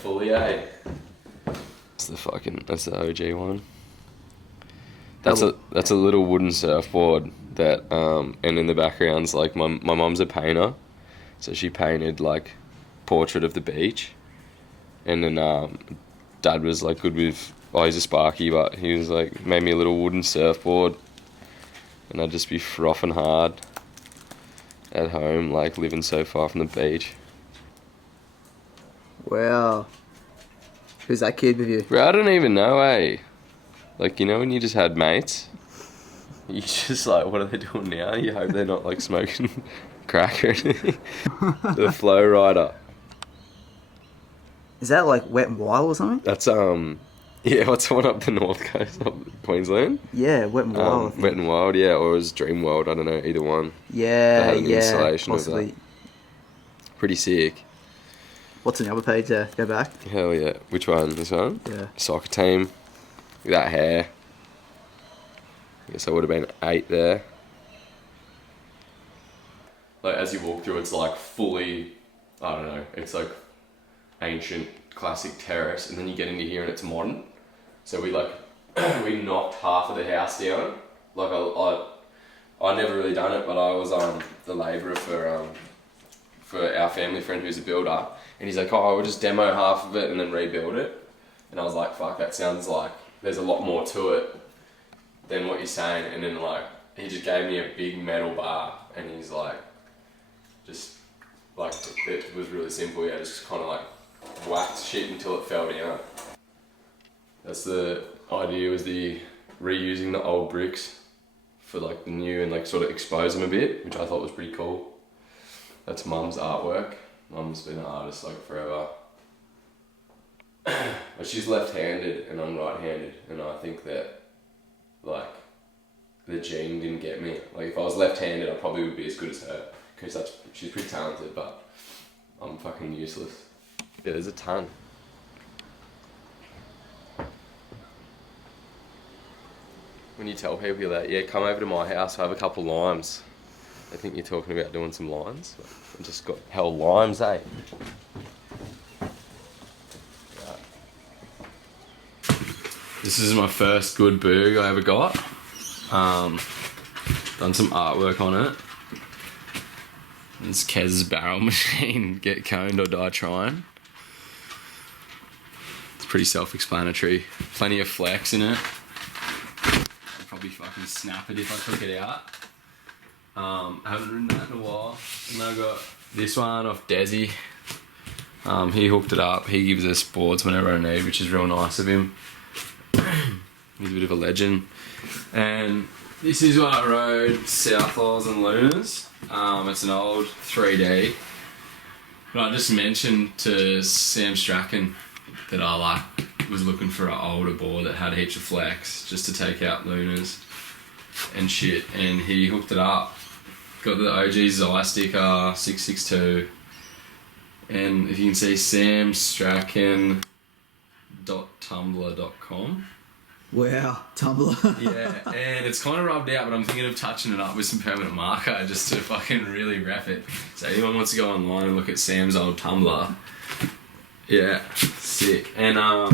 fully, eh? That's the OG one. That's a little wooden surfboard that and in the background's like my mum's a painter, so she painted like portrait of the beach, and then Dad was like good with, oh, he's a sparky, but he was like made me a little wooden surfboard, and I'd just be frothing hard at home, like living so far from the beach. Wow. Who's that kid with you? Bro, I don't even know, eh? Like, you know when you just had mates? You just like, what are they doing now? You hope they're not like smoking crack or anything. The Flow Rider. Is that like Wet and Wild or something? That's yeah, what's the one up the north coast of Queensland? Yeah, Wet and Wild. I think. Wet and Wild, yeah, or it was Dream World, I don't know, either one. Yeah, They had an installation possibly. of that. Pretty sick. What's on the other page there? Go back. Hell yeah. Which one? This one? Yeah. Soccer team. Look at that hair. I guess I would have been 8 there. Like, as you walk through, it's like fully, I don't know, it's like ancient classic terrace, and then you get into here and it's modern. So we like we knocked half of the house down. Like I never really done it, but I was the labourer for our family friend who's a builder, and he's like, oh, we'll just demo half of it and then rebuild it. And I was like, fuck, that sounds like there's a lot more to it than what you're saying. And then like he just gave me a big metal bar, and he's like, just like it was really simple. Yeah, just kind of like whacked shit until it fell down. That's the idea, was the reusing the old bricks for like the new and like sort of expose them a bit, which I thought was pretty cool. That's Mum's artwork. Mum's been an artist like forever. But she's left-handed and I'm right-handed, and I think that like the gene didn't get me. Like if I was left-handed, I probably would be as good as her, because she's pretty talented, but I'm fucking useless. Yeah, there's a ton. When you tell people that, yeah, come over to my house, I have a couple limes. They think you're talking about doing some lines. I just got hell limes, eh? This is my first good boog I ever got. Done some artwork on it. It's Kesbah's barrel machine. Get coned or die trying. It's pretty self-explanatory. Plenty of flex in it. I'd probably fucking snap it if I took it out. I haven't ridden that in a while. And I got this one off Desi. He hooked it up. He gives us boards whenever I need, which is real nice of him. He's a bit of a legend. And this is what I rode South Isles and Lunas. It's an old 3D. But I just mentioned to Sam Strachan that I was looking for an older board that had heaps of flex just to take out Lunas and shit, and he hooked it up. Got the OG Xi sticker 662, and if you can see, samstrachan.tumblr.com. Wow, Tumblr. Yeah, and it's kind of rubbed out, but I'm thinking of touching it up with some permanent marker just to fucking really rep it. So anyone wants to go online and look at Sam's old Tumblr, yeah, sick. And I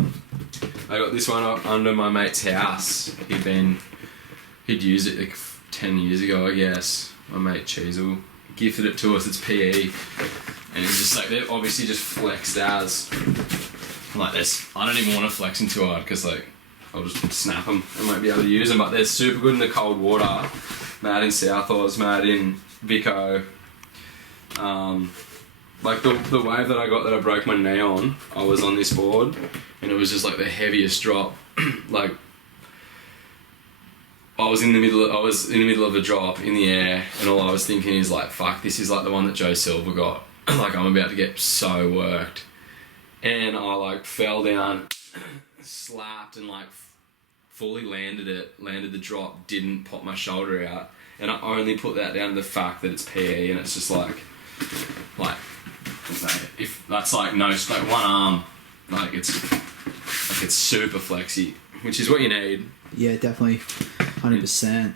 got this one up under my mate's house. He'd used it like 10 years ago, I guess. My mate Cheezel gifted it to us. It's PE, and it's just like, they're obviously just flexed as like this. I don't even want to flex them too hard because like I'll just snap them and won't be able to use them. But they're super good in the cold water. Made in South Oz, made in Vico. Like the wave that I got that I broke my knee on, I was on this board, and it was just like the heaviest drop. Like I was in the middle of a drop in the air, and all I was thinking is like, fuck, this is like the one that Joe Silver got. Like I'm about to get so worked, and I like fell down, slapped, and like fully landed the drop, didn't pop my shoulder out, and I only put that down to the fact that it's PE, and it's just like if that's like no, like one arm, like it's super flexy, which is what you need. Yeah, definitely, 100%.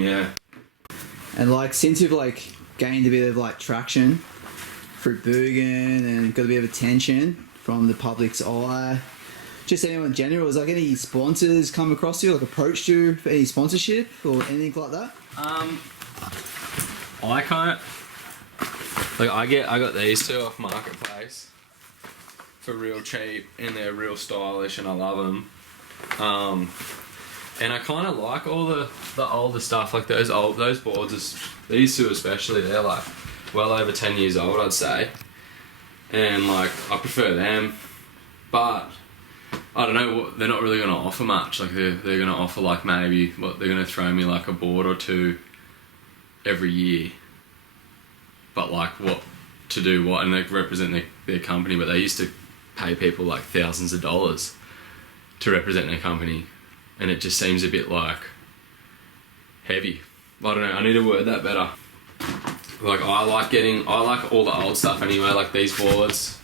Yeah. And like since you've gained a bit of traction through booging and got a bit of attention, from the public's eye? Just anyone in general? Is like any sponsors come across you, like approached you for any sponsorship or anything like that? I can't. Like I got these two off Marketplace for real cheap, and they're real stylish, and I love them. And I kind of like all the older stuff, like those boards. These two especially, they're like well over 10 years old, I'd say. And like I prefer them, but I don't know, they're not really going to offer much. Like they're going to offer like maybe they're going to throw me like a board or two every year. But like what to do what, and they represent their company, but they used to pay people like thousands of dollars to represent their company, and it just seems a bit like heavy. I don't know, I need to word that better. Like I like all the old stuff anyway, like these boards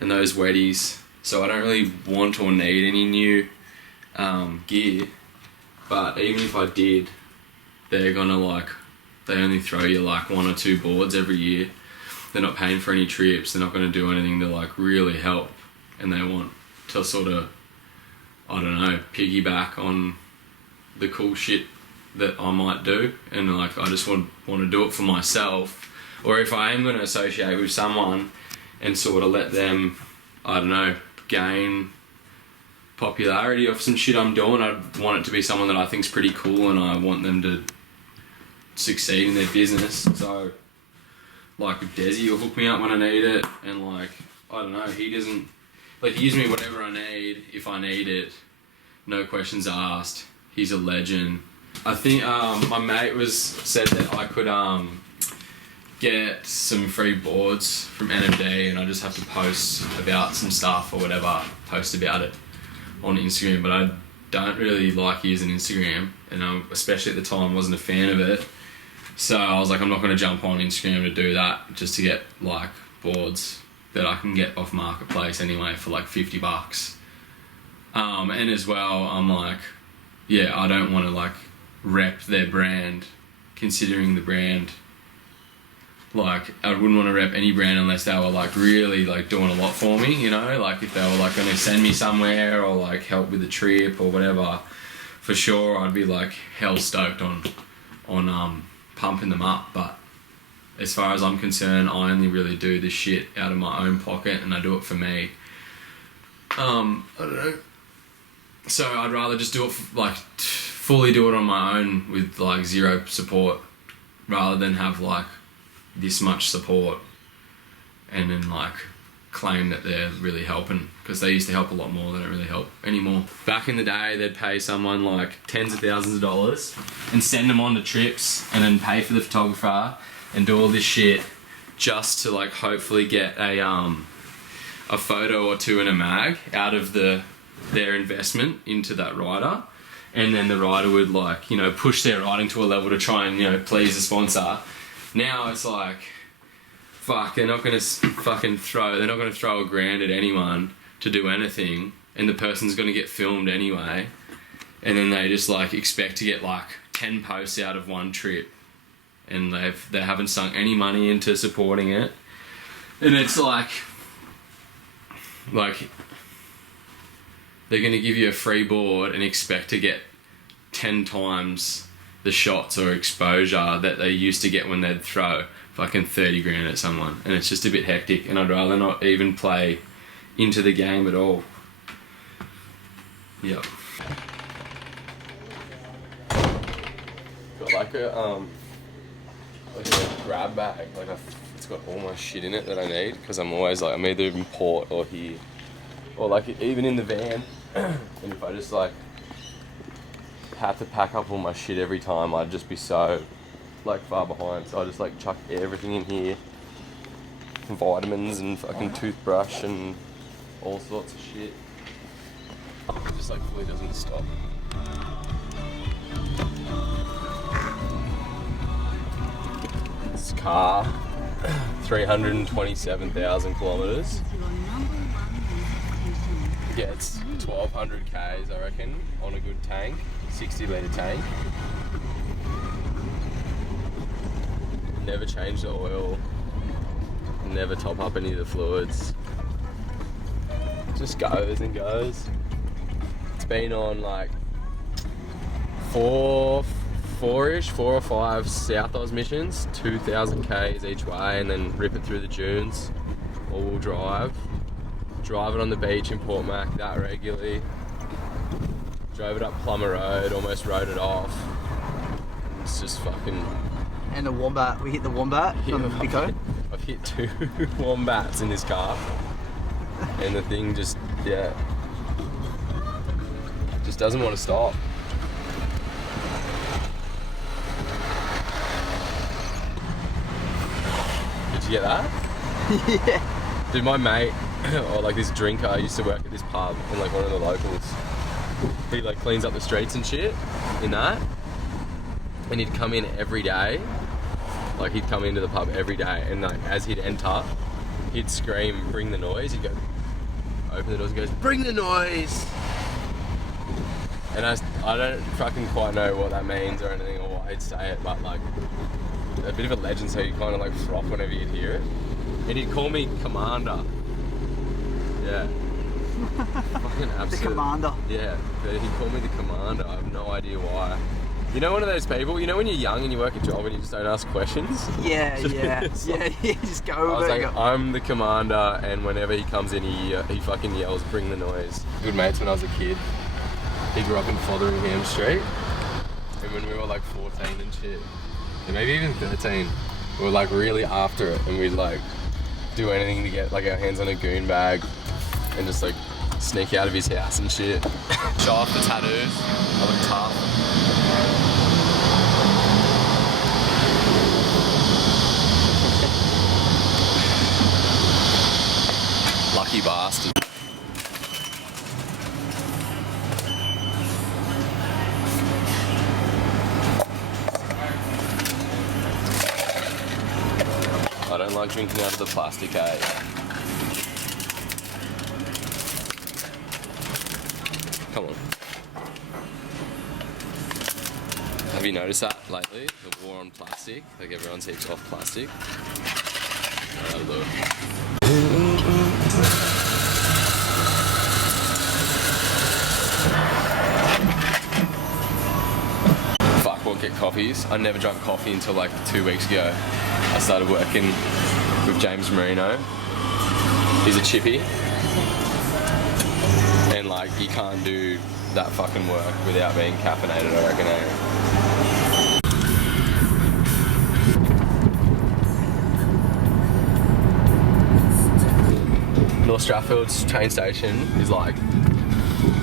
and those weddies, so I don't really want or need any new gear. But even if I did, they're gonna like, they only throw you like 1 or 2 boards every year. They're not paying for any trips, they're not going to do anything to like really help, and they want to sort of, I don't know, piggyback on the cool shit that I might do, and like I just want to do it for myself. Or if I am going to associate with someone and sort of let them, I don't know, gain popularity off some shit I'm doing, I'd want it to be someone that I think's pretty cool, and I want them to succeed in their business. So like Desi will hook me up when I need it, and like I don't know, he doesn't, like he gives me whatever I need if I need it, no questions asked. He's a legend. I think my mate said that I could get some free boards from NMD, and I just have to post about some stuff or whatever, post about it on Instagram. But I don't really like using Instagram, and especially at the time wasn't a fan of it. So I was like, I'm not going to jump on Instagram to do that, just to get like boards that I can get off Marketplace anyway for like $50. And as well, I'm like, yeah, I don't want to like rep their brand, considering the brand, like I wouldn't want to rep any brand unless they were like really like doing a lot for me, you know, like if they were like going to send me somewhere or like help with a trip or whatever, for sure I'd be like hell stoked on pumping them up. But as far as I'm concerned, I only really do this shit out of my own pocket, and I do it for me. I don't know. So I'd rather just do it fully do it on my own with like zero support, rather than have like this much support and then like claim that they're really helping, because they used to help a lot more. They don't really help anymore. Back in the day, they'd pay someone like tens of thousands of dollars and send them on to trips, and then pay for the photographer and do all this shit just to like hopefully get a photo or two in a mag out of their investment into that rider. And then the rider would like, you know, push their riding to a level to try and, you know, please the sponsor. Now it's like, fuck, they're not gonna throw $1,000 at anyone to do anything, and the person's gonna get filmed anyway, and then they just like expect to get like 10 posts out of one trip, and they haven't sunk any money into supporting it. And it's like they're gonna give you a free board and expect to get 10 times the shots or exposure that they used to get when they'd throw fucking $30,000 at someone. And it's just a bit hectic, and I'd rather not even play into the game at all. Yep. Got like a grab bag, like it's got all my shit in it that I need, because I'm always like, I'm either in port or here, or like even in the van. And if I just like had to pack up all my shit every time, I'd just be so like far behind. So I just like chuck everything in here, vitamins and fucking toothbrush and all sorts of shit. It just like fully doesn't stop. This car, 327,000 kilometers. Gets 1,200 Ks, I reckon, on a good tank, 60-litre tank. Never change the oil, never top up any of the fluids. just goes and goes. It's been on like 4 or 5 South Oz missions, 2,000 k's each way, and then rip it through the dunes, all-wheel drive it on the beach in Port Mac that regularly, drove it up Plummer Road, almost rode it off. It's just fucking... And the Wombat, we hit the Wombat on the Pico. I've hit 2 Wombats in this car, and the thing just doesn't want to stop. Did you get that? Yeah. Dude, my mate, or like this drinker, used to work at this pub in like one of the locals. He like cleans up the streets and shit in that, and he'd come in every day. Like he'd come into the pub every day, and like as he'd enter, he'd scream, "Bring the noise!" He'd go, open the doors, and goes, "Bring the noise!" And I don't fucking quite know what that means or anything, or why he'd say it, but like a bit of a legend, so you kind of like froth whenever you'd hear it. And he'd call me Commander. Yeah. Fucking absolute. The Commander. Yeah, but he'd call me the Commander. I have no idea why. You know, one of those people, you know when you're young and you work a job and you just don't ask questions? Yeah. You just go I over was it. like, I'm the Commander, and whenever he comes in, he fucking yells, "Bring the noise." Good mates when I was a kid. He grew up in Fotheringham Street, and when we were like 14 and shit, and maybe even 13, we were like really after it, and we'd like do anything to get like our hands on a goon bag and just like sneak out of his house and shit. Show off the tattoos. I look tough. Lucky bastard. I don't like drinking out of the plastic, eh? Come on. Have you noticed that lately? The war on plastic? Like everyone's heaps off plastic. Alright, look. Fuck, won't get coffees. I never drank coffee until like 2 weeks ago. I started working with James Marino. He's a chippy. And like, you can't do that fucking work without being caffeinated, I reckon, eh? North Strathfield's train station is like,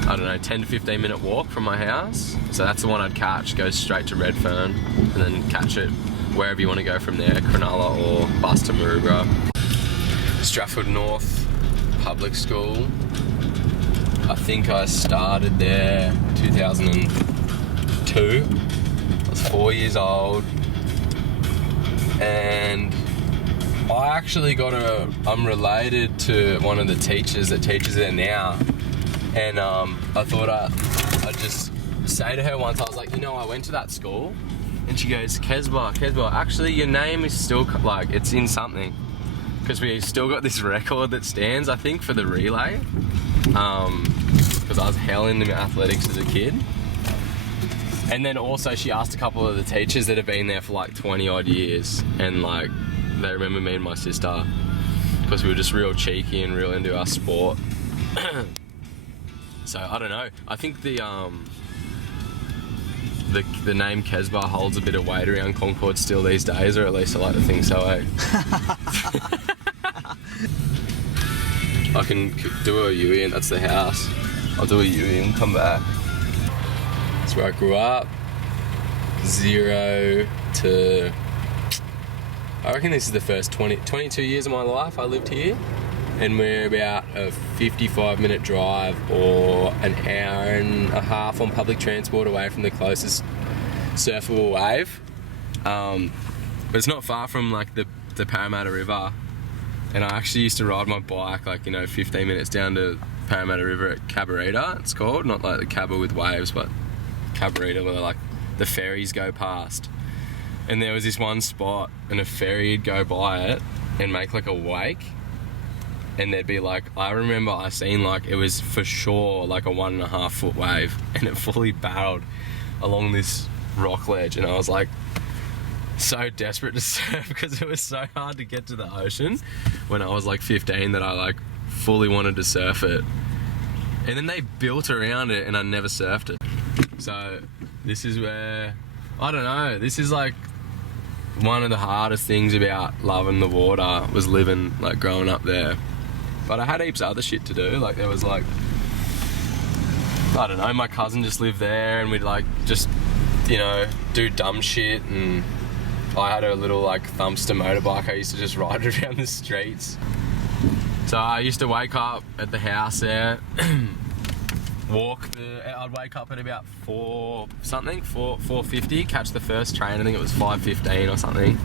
I don't know, 10 to 15 minute walk from my house. So that's the one I'd catch, go straight to Redfern, and then catch it wherever you want to go from there, Cronulla or bus to Maroubra. Strathfield North Public School. I think I started there 2002. I was 4 years old, and I actually I'm related to one of the teachers that teaches there now, and I thought I'd just say to her once, I was like, you know, I went to that school, and she goes, Kesbah, actually your name is still, like, it's in something, because we still got this record that stands, I think, for the relay, because I was hell into athletics as a kid. And then also she asked a couple of the teachers that have been there for like 20 odd years, and like they remember me and my sister because we were just real cheeky and real into our sport. So I don't know, I think the name Kesbah holds a bit of weight around Concord still these days, or at least I like to think so, eh? I can do a U-E, and that's the house. I'll do a U-E and come back. That's where I grew up. 0 to... I reckon this is the first 22 years of my life I lived here. And we're about a 55-minute drive or an hour and a half on public transport away from the closest surfable wave. But it's not far from like the Parramatta River. And I actually used to ride my bike, like, you know, 15 minutes down to Parramatta River at Cabarita, it's called. Not like the Cabba with waves, but Cabarita, where like the ferries go past. And there was this one spot, and a ferry would go by it and make like a wake. and there'd be like, I remember I seen like, it was for sure like a 1.5 foot wave, and it fully barreled along this rock ledge, and I was like so desperate to surf because it was so hard to get to the ocean when I was like 15 that I like fully wanted to surf it. And then they built around it and I never surfed it. So this is where, I don't know, this is like one of the hardest things about loving the water, was living, like growing up there. But I had heaps of other shit to do. Like there was like, I don't know, my cousin just lived there and we'd like just, you know, do dumb shit, and I had a little like thumpster motorbike I used to just ride around the streets. So I used to wake up at the house there, I'd wake up at about 4:50, catch the first train, I think it was 5:15 or something,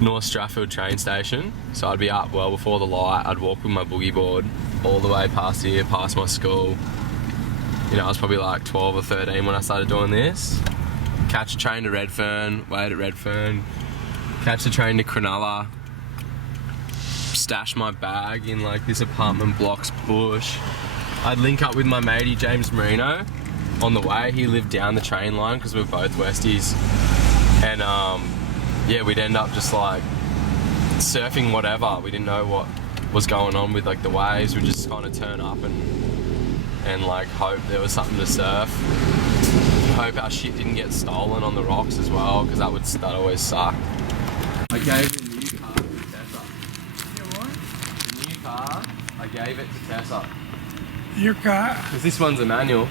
North Strathfield train station. So I'd be up well before the light, I'd walk with my boogie board all the way past here, past my school. You know, I was probably like 12 or 13 when I started doing this. Catch a train to Redfern, wait at Redfern, catch a train to Cronulla, stash my bag in like this apartment block's bush. I'd link up with my matey James Marino on the way. He lived down the train line because we were both Westies, and yeah, we'd end up just like surfing whatever. We didn't know what was going on with like the waves. We'd just kind of turn up and like hope there was something to surf. Hope our shit didn't get stolen on the rocks as well, because that always suck. I gave the new car to Tessa. Your what? The new car, I gave it to Tessa. Your car? Because this one's a manual.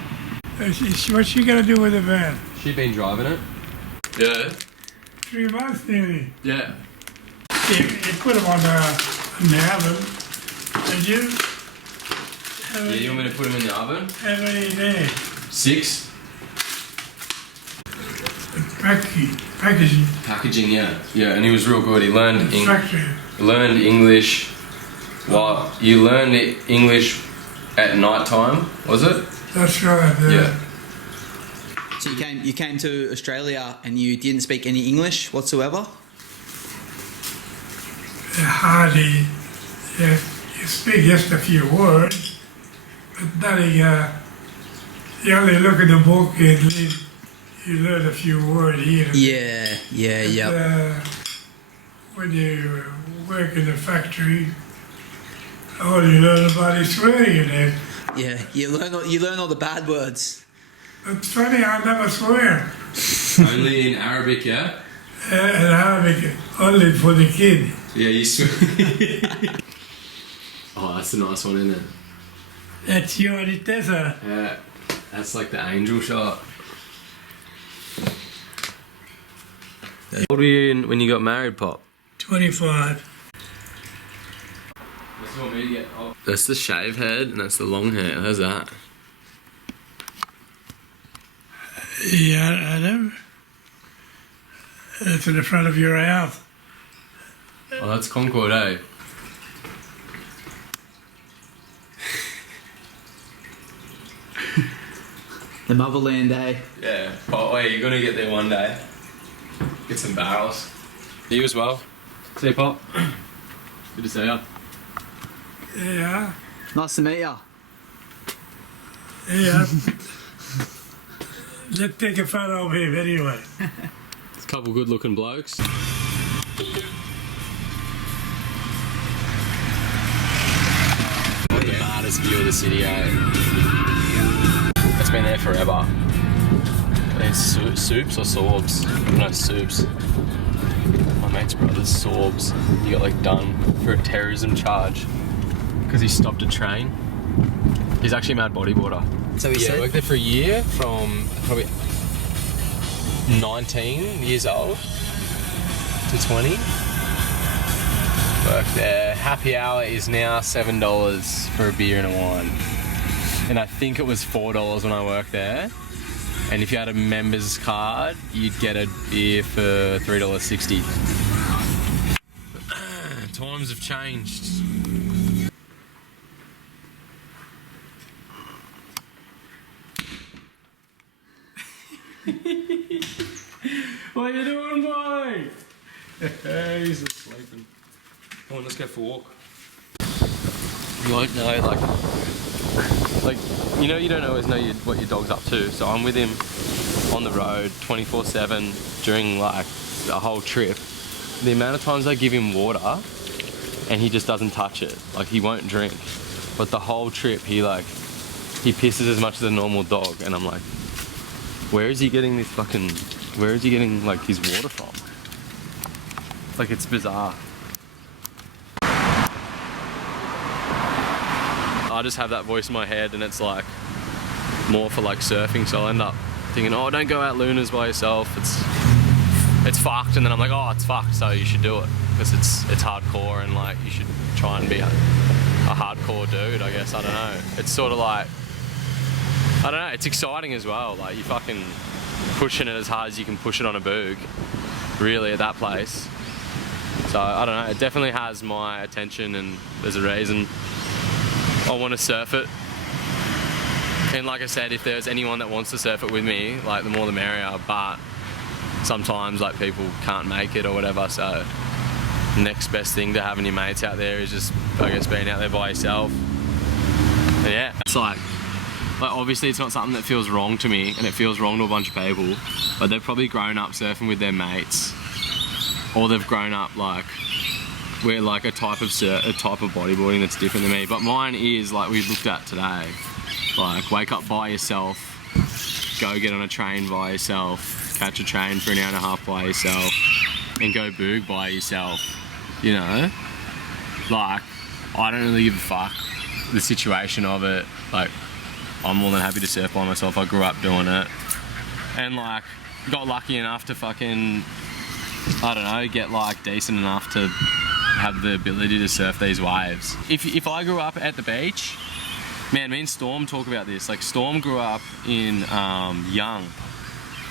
What's she gonna do with the van? She'd been driving it. Yeah. 3 months nearly. Yeah. You put them on the oven, and you? Yeah, you want me to put them in the oven? How many days? 6. Packaging. Packaging, yeah. Yeah, and he was real good. He learned Instruction. English. Well, you learned English at night time, was it? That's right. Yeah. So you came to Australia and you didn't speak any English whatsoever? Hardly. Yeah, you speak just a few words, but nothing. You only look at the book and you learn a few words here. Yeah. When you work in the factory, all you learn about is swearing. Yeah, you learn all the bad words. It's funny, I never swear. Only in Arabic, yeah? In Arabic, only for the kid. Yeah, you swear. Oh, that's a nice one, isn't it? That's you and Tessa. Yeah, that's like the angel shot. How old were you when you got married, Pop? 25. That's the shave head and that's the long hair. How's that? Yeah, I know. That's in the front of your house. Oh, that's Concord, eh? The motherland, eh? Yeah. Oh, wait, you're gonna get there one day. Get some barrels. You as well. See you, Pop. Good to see ya. Yeah. Nice to meet ya. Yeah. Let's take a photo of him anyway. It's a couple good looking blokes. The baddest view of the city, eh? It's been there forever. It's soups or sorbs? No, soups. My mate's brother's sorbs. He got like done for a terrorism charge because he stopped a train. He's actually a mad bodyboarder. So he Yeah, said? worked there for a year from probably 19 years old to 20. Worked there. Happy hour is now $7 for a beer and a wine. And I think it was $4 when I worked there. And if you had a member's card, you'd get a beer for $3.60. Times have changed. What you doing, boy? He's just sleeping. Come on, let's go for a walk. you won't know, like you don't always know what your dog's up to. So I'm with him on the road 24/7 during like the whole trip. The amount of times I give him water and he just doesn't touch it, like he won't drink. But the whole trip he pisses as much as a normal dog, and I'm like, where is he getting like his water from? Like, it's bizarre. I just have that voice in my head, and it's like more for like surfing, so I'll end up thinking, oh, don't go out Lunas by yourself, it's fucked. And then I'm like, oh, it's fucked, so you should do it because it's hardcore, and like you should try and be a hardcore dude, I guess. I don't know, it's sort of like, I don't know, it's exciting as well. Like, you fucking pushing it as hard as you can push it on a boog, really, at that place. So I don't know, it definitely has my attention, and there's a reason I want to surf it. And like I said, if there's anyone that wants to surf it with me, like, the more the merrier. But sometimes like people can't make it or whatever, so the next best thing to having your mates out there is just, I guess, being out there by yourself. And yeah, it's like obviously it's not something that feels wrong to me, and it feels wrong to a bunch of people, but they've probably grown up surfing with their mates, or they've grown up like we're like a type of bodyboarding that's different than me. But mine is like we looked at today, like wake up by yourself, go get on a train by yourself, catch a train for an hour and a half by yourself, and go boog by yourself, you know? Like, I don't really give a fuck the situation of it. Like, I'm more than happy to surf by myself. I grew up doing it, and like got lucky enough to fucking, I don't know, get like decent enough to have the ability to surf these waves. If I grew up at the beach, man, me and Storm talk about this. Like, Storm grew up in Young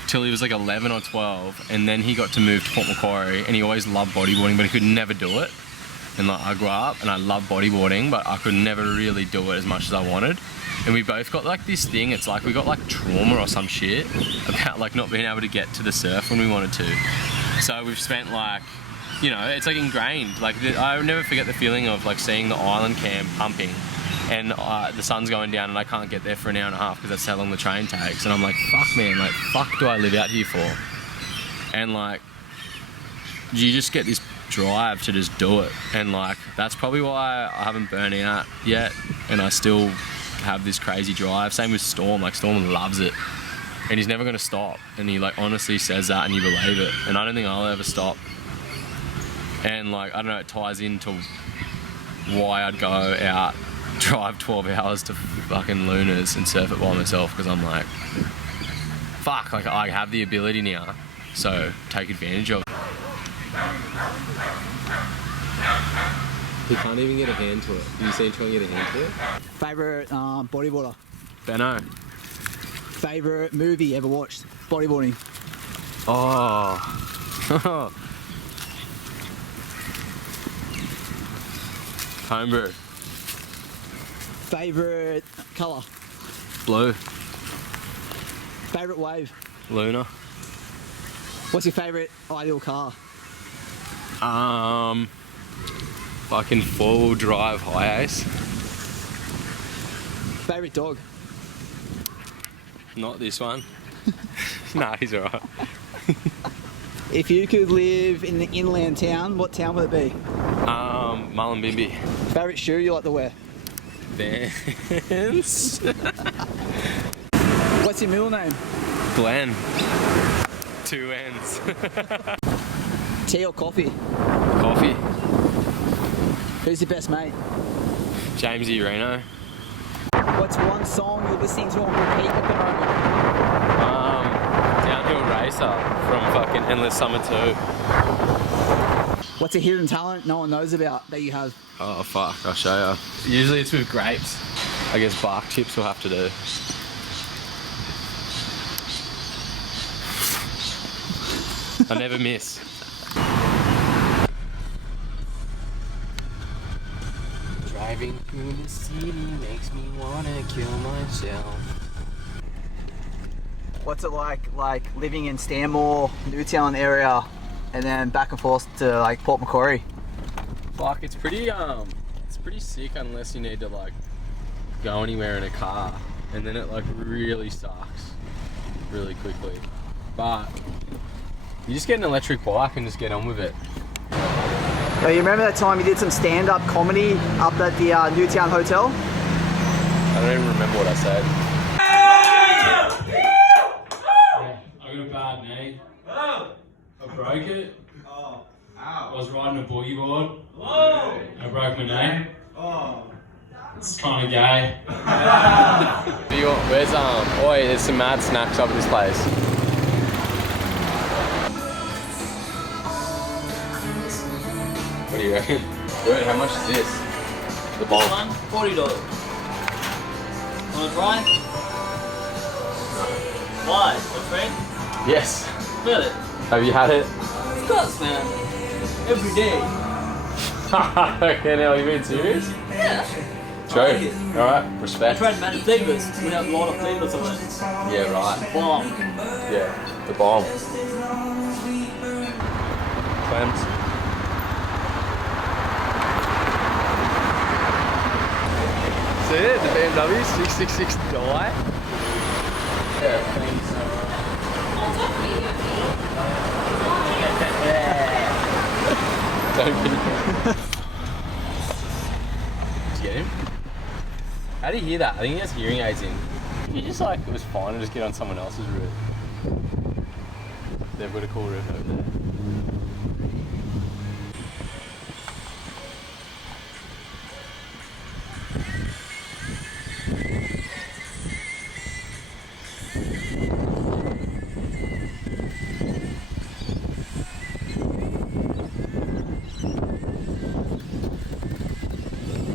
till he was like 11 or 12, and then he got to move to Port Macquarie, and he always loved bodyboarding, but he could never do it. And like, I grew up and I love bodyboarding, but I could never really do it as much as I wanted. And we both got like this thing, it's like we got like trauma or some shit about like not being able to get to the surf when we wanted to. So we've spent like, you know, it's like ingrained. Like, I'll never forget the feeling of like seeing the island cam pumping, and the sun's going down and I can't get there for an hour and a half because that's how long the train takes. And I'm like, fuck man, like fuck do I live out here for? And like, you just get this drive to just do it. And like, that's probably why I haven't burnt out yet, and I still have this crazy drive. Same with Storm. Like, Storm loves it, and he's never going to stop, and he like honestly says that, and you believe it. And I don't think I'll ever stop. And like, I don't know, it ties into why I'd go out, drive 12 hours to fucking Lunas and surf it by myself, because I'm like, fuck, like I have the ability now, so take advantage of it. He can't even get a hand to it. You see him try and get a hand to it? Favourite bodyboarder? Benno. Favourite movie ever watched? Bodyboarding. Oh. Homebrew. Favourite colour? Blue. Favourite wave? Luna. What's your favourite ideal car? Fucking 4-wheel drive high ace. Favourite dog? Not this one. Nah, he's alright. If you could live in an inland town, what town would it be? Mullumbimby. Favourite shoe you like to wear? Vans. What's your middle name? Glenn. 2 N's. Tea or coffee? Coffee. Who's your best mate? Jamesy Reno. What's one song you're listening to on repeat at the moment? Downhill Racer from fucking Endless Summer 2. What's a hidden talent no one knows about that you have? Oh fuck, I'll show you. Usually it's with grapes. I guess bark chips will have to do. I never miss. Driving through the city makes me wanna kill myself. What's it like living in Stanmore, Newtown area, and then back and forth to like Port Macquarie? Fuck, it's pretty pretty sick unless you need to like go anywhere in a car, and then it like really sucks really quickly. But you just get an electric bike and just get on with it. So you remember that time you did some stand-up comedy up at the Newtown Hotel? I don't even remember what I said. I got a bad knee. I broke it. I was riding a boogie board. I broke my knee. It's kind of gay. Where's Oi, there's some mad snacks up at this place. What do you reckon? Dude, how much is this? The bomb. $40. Wanna try? Why? Your friend? Yes. Really? Have you had it? Of course, man. Every day. Okay, now you being serious? Yeah. True. I like it. Alright, I respect. tried many flavors. We have a lot of flavors of it. Yeah, right. Bomb. Yeah, the bomb. Clems. See it? The BMW 666i. Yeah, thanks. Don't get it. Did you get him? How do you hear that? I think he has hearing aids in. You just like, it was fine to just get on someone else's route. They've got a cool roof over there.